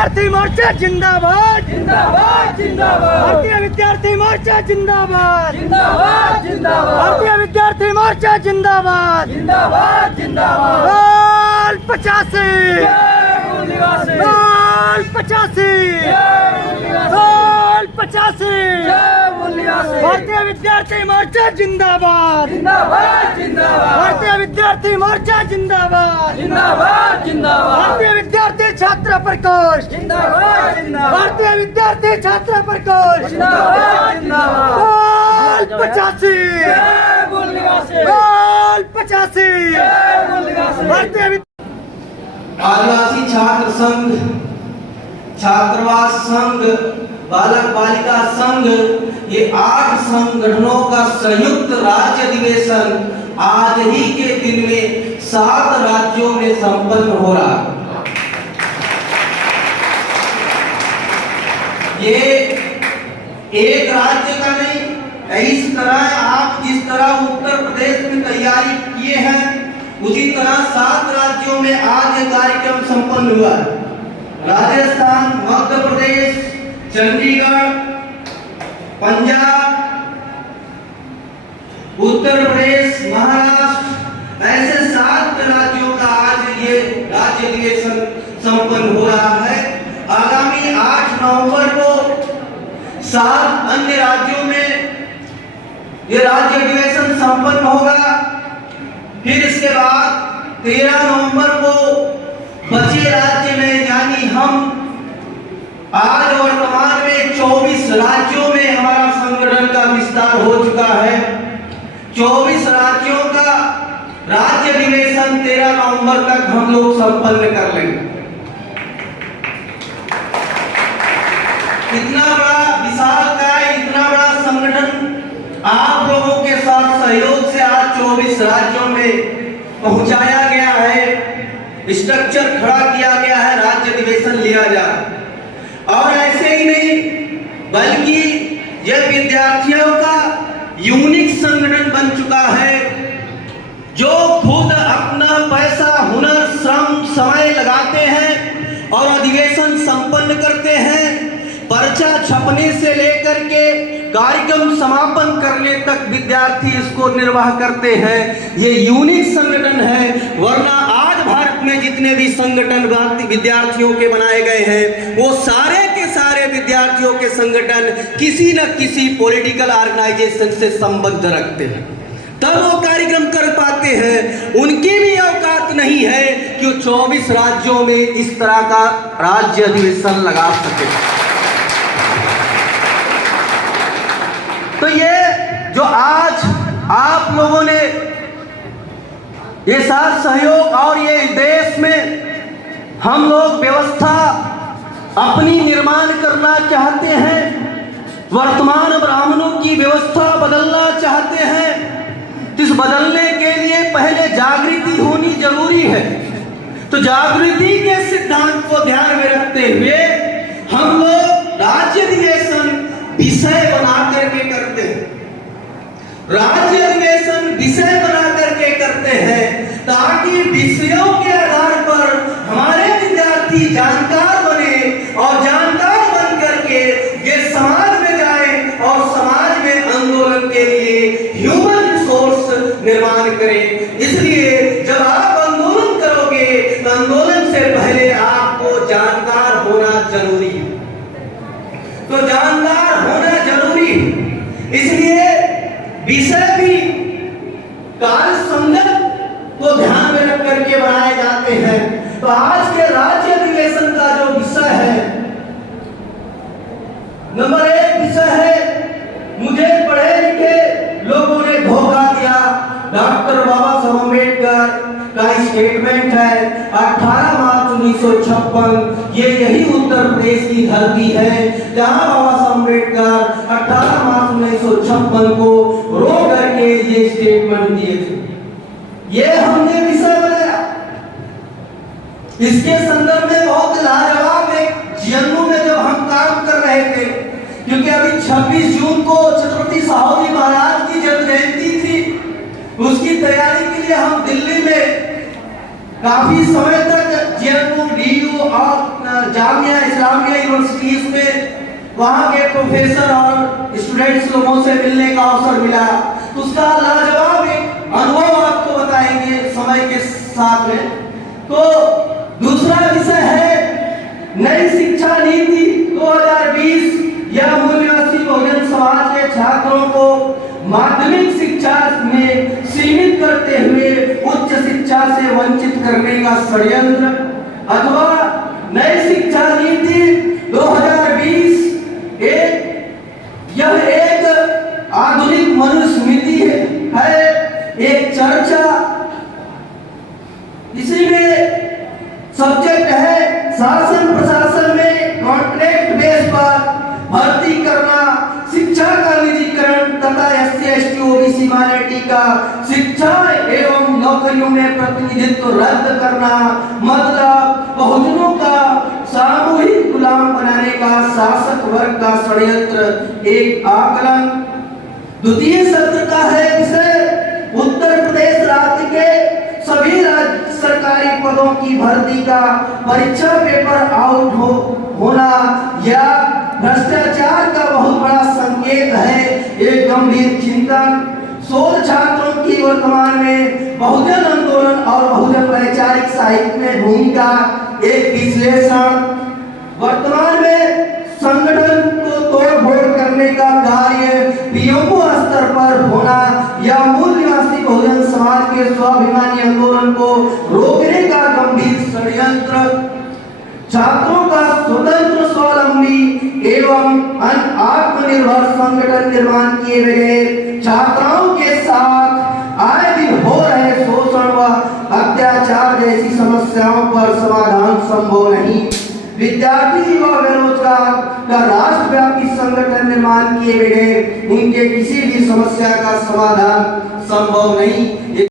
विद्यार्थी मोर्चा जिंदाबाद जिंदाबाद जिंदाबाद भारतीय विद्यार्थी मोर्चा जिंदाबाद जिंदाबाद जिंदाबाद भारतीय विद्यार्थी मोर्चा जिंदाबाद जिंदाबाद जिंदाबाद लाल 85 जय मूल निवासी लाल 85 जय मूल निवासी लाल 85 जय मूल निवासी भारतीय विद्यार्थी मोर्चा जिंदाबाद जिंदाबाद जिंदाबाद भारतीय विद्यार्थी मोर्चा जिंदाबाद जिंदाबाद जिंदाबाद भारतीय विद्यार्थी छात्र प्रकोष्ठ जिंदाबाद जिंदाबाद भारतीय विद्यार्थी छात्र प्रकोष्ठ जिंदाबाद जिंदाबाद लाल 85 जय मूल निवासी लाल 85 जय मूल निवासी भारतीय आदिवासी छात्र संघ, छात्रावास संघ, बालक बालिका संघ, ये 8 संगठनों का संयुक्त राज्य अधिवेशन आज ही के दिन में 7 राज्यों में संपन्न हो रहा है। ये एक राज्य का नहीं, इस तरह आप जिस तरह उत्तर प्रदेश में तैयारी किए हैं उसी तरह 7 राज्यों में आज ये कार्यक्रम संपन्न हुआ है। राजस्थान, मध्य प्रदेश, चंडीगढ़, पंजाब, उत्तर प्रदेश, महाराष्ट्र, ऐसे 7 राज्यों का आज ये राज्य अधिवेशन संपन्न हो रहा है। आगामी 8 नवंबर को 7 अन्य राज्यों में ये राज्य अधिवेशन संपन्न होगा। फिर इसके बाद 13 नवंबर को बचे राज्य में, यानी हम आज वर्तमान में 24 राज्यों में हमारा संगठन का विस्तार हो चुका है। 24 राज्यों का राज्य अधिवेशन 13 नवंबर तक हम लोग संपन्न कर लेंगे। इतना बड़ा विशालकाय, इतना बड़ा संगठन आप लोगों के साथ सहयोग से आज 24 राज्यों में पहुंचाया गया है, स्ट्रक्चर खड़ा किया गया है, राज्य अधिवेशन लिया जा रहा है। और ऐसे ही नहीं बल्कि यह विद्यार्थियों का यूनिक संगठन बन चुका है, जो खुद अपना पैसा, हुनर, श्रम, समय लगाते हैं और अधिवेशन संपन्न करते हैं। पर्चा छपने से लेकर के कार्यक्रम समापन करने तक विद्यार्थी इसको निर्वाह करते हैं। ये यूनिक संगठन है, वरना आज भारत में जितने भी संगठन विद्यार्थियों के बनाए गए हैं वो सारे के सारे विद्यार्थियों के संगठन किसी न किसी पॉलिटिकल ऑर्गेनाइजेशन से संबंध रखते हैं, तब वो कार्यक्रम कर पाते हैं। उनकी भी औकात नहीं है कि वो 24 राज्यों में इस तरह का राज्य अधिवेशन लगा सके। तो ये जो आज आप लोगों ने ये साथ सहयोग और ये देश में हम लोग व्यवस्था अपनी निर्माण करना चाहते हैं, वर्तमान ब्राह्मणों की व्यवस्था बदलना चाहते हैं। इस बदलने के लिए पहले जागृति होनी जरूरी है। तो जागृति के सिद्धांत को ध्यान में रखते हुए हम लोग राज्य अधिवेशन विषय बना करके करते हैं। राज्य अधिवेशन विषय बना करके करते हैं ताकि विषयों के आधार पर हमारे विद्यार्थी जानकार बने और जानकार बन करके ये समाज में जाए और समाज में आंदोलन के लिए ह्यूमन रिसोर्स निर्माण करें। इसलिए जब आप आंदोलन करोगे तो आंदोलन से पहले आपको जानकार होना जरूरी है। तो जानकार होना जरूरी है, इसलिए विषय भी कार्य संगत को ध्यान में रख करके बनाए जाते हैं। तो आज के राज्य अधिवेशन का जो विषय है, नंबर 1 विषय है, मुझे पढ़े लिखे लोगों ने धोखा दिया। डॉक्टर बाबा साहब अम्बेडकर का स्टेटमेंट है 18 मार्च 1956, ये यही उत्तर प्रदेश की धरती है जहां बाबा साहब अम्बेडकर 18 मार्च 1956 को रो करके ये स्टेटमेंट दिए थे। ये हमने विषय बनाया। इसके संदर्भ में बहुत लाजवाब एक जीएनयू में जब हम काम कर रहे थे, क्योंकि अभी 26 जून को छत्रपति साहू जी महाराज की जन्म जयंती थी, उसकी तैयारी के लिए हम दिल्ली में काफी समय तक जयपुर डीयू और जामिया इस्लामिया यूनिवर्सिटीज में वहाँ के प्रोफेसर और स्टूडेंट्स लोगों से मिलने का अवसर मिला। तो उसका लाजवाब एक अनुभव आपको बताएंगे समय के साथ में। तो दूसरा विषय है नई शिक्षा नीति 2020। यह मूल्यवासी बहुजन समाज के छात्रों को माध्यमिक शिक्षा में सीमित करते हुए उच्च शिक्षा से वंचित करने का षड्यंत्र, अथवा नई शिक्षा नीति 2020 यह एक आधुनिक मनुस्मृति है, एक चर्चा। इसी में सब्जेक्ट है शासन प्रशासन में कॉन्ट्रैक्ट बेस पर भर्ती करना, शिक्षा का निजीकरण तथा SC/ST OBC माइनॉरिटी का शिक्षा एवं नौकरियों में प्रतिनिधित्व रद्द करना, मतलब बहुजनों का सामूहिक गुलाम बनाने का शासक वर्ग का षड्यंत्र, एक आकलन। द्वितीय सत्र का है विषय उत्तर प्रदेश राज्य के सभी राज्य सरकारी पदों की भर्ती का परीक्षा पेपर आउट होना या भ्रष्टाचार का बहुत बड़ा संकेत है, एक गंभीर चिंतन। शोध छात्रों की वर्तमान में बहुजन आंदोलन और बहुजन वैचारिक साहित्य में भूमिका, एक विश्लेषण। वर्तमान में संगठन को तोड़ फोड़ करने का कार्य पीओ स्तर पर होना या मूल निवासी बहुजन समाज के स्वाभिमानी आंदोलन को रोकने का गंभीर षड्यंत्र। छात्रों का स्वतंत्र स्वावलंबी एवं आत्मनिर्भर संगठन निर्माण किए बगैर छात्राओं के साथ आए दिन हो रहे शोषण व अत्याचार जैसी समस्याओं पर समाधान संभव नहीं। विद्यार्थी व बेरोजगार का राष्ट्रव्यापी संगठन निर्माण किए बगैर उनके किसी भी समस्या का समाधान संभव नहीं।